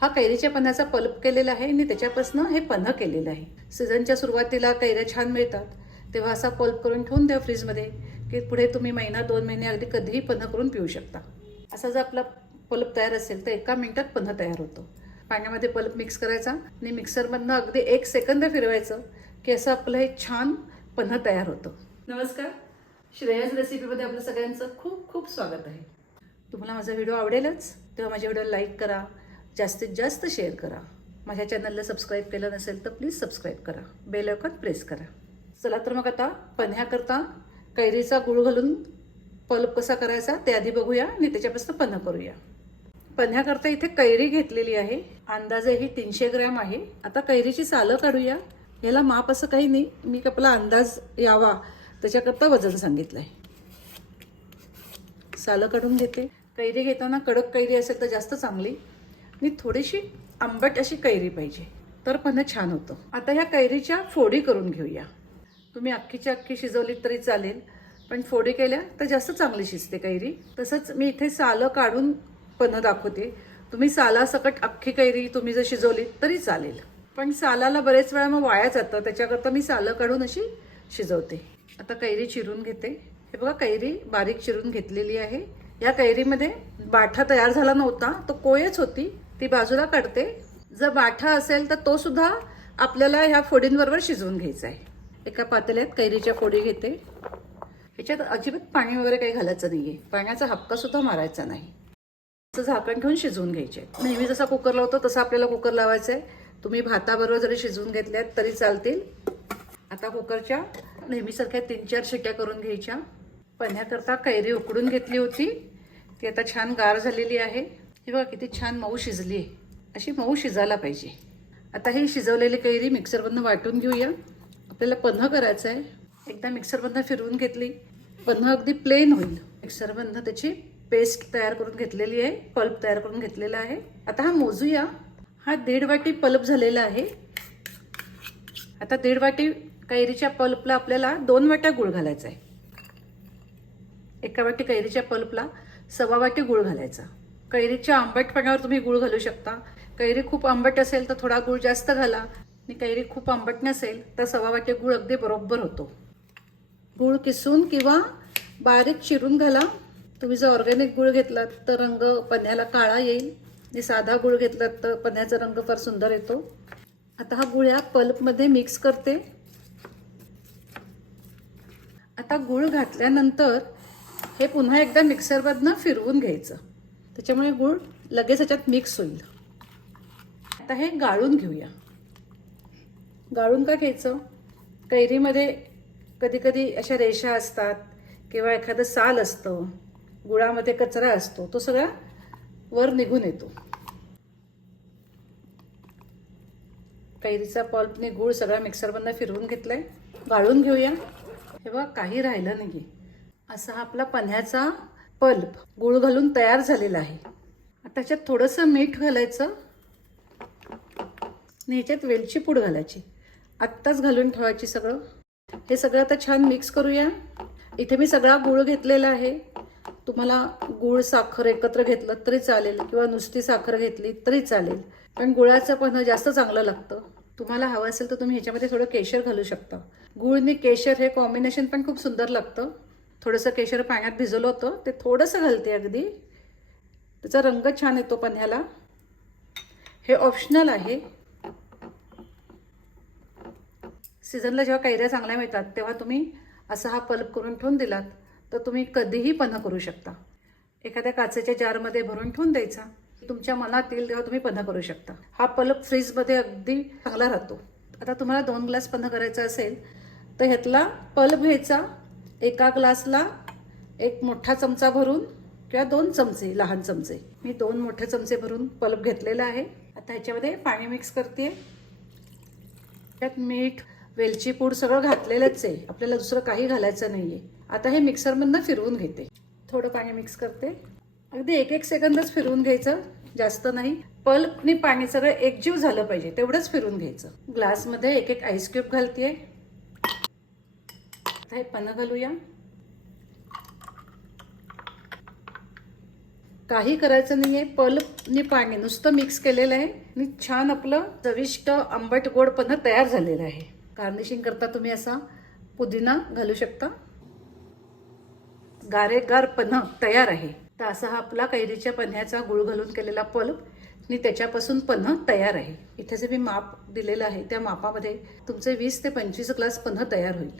हा कैरीच्या पन्हाचा पल्प केलेला आहे आणि त्याच्यापासून हे पन्ह केलेलं आहे. सीझनच्या सुरुवातीला कैऱ्या छान मिळतात. तेव्हा असा पल्प करून ठेवून द्या फ्रीजमध्ये की पुढे तुम्ही महिना दोन महिने अगदी कधीही पन्ह करून पिऊ शकता. असा जर आपला पल्प तयार असेल तर एका मिनिटात पन्ह तयार होतो. पाण्यामध्ये पल्प मिक्स करायचा आणि मिक्सरमधनं अगदी एक सेकंद फिरवायचं की असं आपलं हे छान पन्ह तयार होतं. नमस्कार. श्रेयस रेसिपीमध्ये आपलं सगळ्यांचं खूप खूप स्वागत आहे. तुम्हाला माझा व्हिडिओ आवडेलच? तेव्हा माझ्या व्हिडिओ लाईक करा जास्तीत जास्त शेअर करा. माझ्या चॅनलला सबस्क्राईब केलं नसेल तर प्लीज सबस्क्राईब करा. बेल आयकॉन प्रेस करा. चला तर मग आता पन्ह्याकरता कैरीचा गुळ घालून पल्प कसा करायचा ते आधी बघूया आणि त्याच्यापासून पन्ह करूया. पन्ह्याकरता इथे कैरी घेतलेली आहे. अंदाजे ही तीनशे ग्रॅम आहे. आता कैरीची सालं काढूया. याला माप असं काही नाही. मी आपला अंदाज यावा. त्याच्याकरता वजन सांगितलं आहे सालं काढून घेते. कैरी घेताना कडक कैरी असेल तर जास्त चांगली. आणि थोडीशी आंबट अशी कैरी पाहिजे. तर पण छान होतं. आता ह्या कैरीच्या फोडी करून घेऊया. तुम्ही अख्खीच्या अख्खी शिजवली तरी चालेल पण फोडी केल्या तर जास्त चांगली शिजते कैरी. तसंच मी इथे सालं काढून पन्ह दाखवते. तुम्ही सालासकट अख्खी कैरी तुम्ही जर शिजवली तरी चालेल. पण सालाला बरेच वेळा मग वाया जातं त्याच्याकरता मी सालं काढून अशी शिजवते. आता कैरी चिरून घेते. हे बघा कैरी बारीक चिरून घेतलेली आहे. या कैरीमध्ये बाठा तयार झाला नव्हता तो कोयच होती. ती बाजूला काढते. जर बाठा असेल तर तो सुद्धा आपल्याला ह्या फोडींबरोबर शिजवून घ्यायचा आहे एका पातेल्यात कैरीच्या फोडी घेते. ह्याच्यात अजिबात पाणी वगैरे काही घालायचं नाही आहे पाण्याचा हक्का सुद्धा मारायचा नाही. असं झाकण ठेवून शिजवून घ्यायचे. नेहमी जसा कुकर लावतो तसा आपल्याला कुकर लावायचा आहे तुम्ही भाताबरोबर जरी शिजवून घेतल्यात तरी चालतील. आता कुकरच्या नेहमीसारख्या तीन चार शिट्या करून घ्यायच्या. पन्ह्याकरता कैरी उकडून घेतली होती. ती आता छान गार झालेली आहे. हे बघा किती छान मऊ शिजली आहे. अशी मऊ शिजायला पाहिजे. आता हे शिजवलेली कैरी मिक्सरमधनं वाटून घेऊया. आपल्याला पन्ह करायचं आहे एकदा मिक्सरमधनं फिरवून घेतली. पन्ह अगदी प्लेन होईल. मिक्सरमधनं त्याची पेस्ट तयार करून घेतलेली आहे. पल्प तयार करून घेतलेला आहे. आता हा मोजूया. हा दीड वाटी पल्प झालेला आहे. आता दीड वाटी कैरीच्या पल्पला आपल्याला दोन वाट्या गुळ घालायचा आहे एका वाटी कैरीच्या पल्पला सव्वा वाटी गुळ घालायचा. कैरीच्या आंबटपणावर तुम्ही गुळ घालू शकता. कैरी खूप आंबट असेल तर थोडा गुळ जास्त घाला. आणि कैरी खूप आंबट नसेल तर सव्वा वाटे गुळ अगदी बरोबर होतो. गुळ किसून किंवा बारीक चिरून घाला. तुम्ही जर ऑर्गॅनिक गुळ घेतलात तर रंग पन्ह्याला काळा येईल. आणि साधा गुळ घेतलात तर पन्ह्याचा रंग फार सुंदर येतो. आता हा गुळ या पल्पमध्ये मिक्स करते. आता गुळ घातल्यानंतर हे पुन्हा एकदा मिक्सरमधनं फिरवून घ्यायचं. त्याच्यामुळे गुळ लगेच ह्याच्यात मिक्स होईल. आता हे गाळून घेऊया. गाळून का घ्यायचं? कैरीमध्ये कधी कधी अशा रेषा असतात किंवा एखादं साल असतं गुळामध्ये कचरा असतो तो सगळा वर निघून येतो. कैरीचा पल्पने गुळ सगळा मिक्सरमधनं फिरवून घेतलाय. गाळून घेऊया. हे बघा काही राहिलं नाही असा हा आपला पन्ह्याचा पल्प गुळ घालून तयार झालेला आहे. त्याच्यात थोडंसं मीठ घालायचं. आणि ह्याच्यात वेलची पूड घालायची. आत्ताच घालून ठेवायची सगळं. हे सगळं आता छान मिक्स करूया. इथे मी सगळा गुळ घेतलेला आहे. तुम्हाला गुळ साखर एकत्र घेतलं तरी चालेल किंवा नुसती साखर घेतली तरी चालेल. पण गुळाचं पण जास्त चांगलं लागतं. तुम्हाला हवं असेल तर तुम्ही ह्याच्यामध्ये थोडं केशर घालू शकता. गुळ आणि केशर हे कॉम्बिनेशन पण खूप सुंदर लागतं. थोडंसं केशर पाण्यात भिजवलं होतं. ते थोडंसं घालते अगदी. त्याचा रंग छान येतो पन्ह्याला हे ऑप्शनल आहे. सीझनला जेव्हा कैऱ्या चांगल्या मिळतात तेव्हा तुम्ही असा हा पल्प करून ठेवून दिलात तर तुम्ही कधीही पन्ह करू शकता. एखाद्या काचेच्या जारमध्ये भरून ठेवून द्यायचा तुमच्या मनात येईल तेव्हा तुम्ही पन्ह करू शकता. हा पल्प फ्रीजमध्ये अगदी चांगला राहतो. आता तुम्हाला दोन ग्लास पन्ह करायचा असेल तर ह्यातला पल्प घ्यायचा एका ग्लासला एक मोठा चमचा भरून किंवा दोन चमचे लहान चमचे. मी दोन मोठे चमचे भरून पल्प घेतलेला आहे. आता ह्याच्यामध्ये पाणी मिक्स करते. त्यात मीठ वेलची पूड सगळं घातलेलंच आहे. आपल्याला दुसरं काही घालायचं नाही आहे आता हे मिक्सरमधनं फिरवून घेते. थोडं पाणी मिक्स करते. अगदी एक एक सेकंदच फिरवून घ्यायचं. जास्त नाही. पल्पनी पाणी सगळं एकजीव झालं पाहिजे. तेवढंच फिरवून घ्यायचं. ग्लासमध्ये एक एक आईस क्यूब घालते आता हे पन्ह घालूया. काही करायचं नाही आहे पल्पनी पाणी नुसतं मिक्स केलेलं आहे आणि छान आपलं चविष्ट आंबट गोड पन्ह तयार झालेलं आहे. गार्निशिंग करता तुम्ही असा पुदिना घालू शकता. गारेगार पन्ह तयार आहे. तर असा हा आपला कैरीच्या पन्ह्याचा गुळ घालून केलेला पल्प आणि त्याच्यापासून पन्ह तयार आहे. इथे जे मी माप दिलेलं आहे त्या मापामध्ये तुमचे वीस ते पंचवीस ग्लास पन्ह तयार होईल.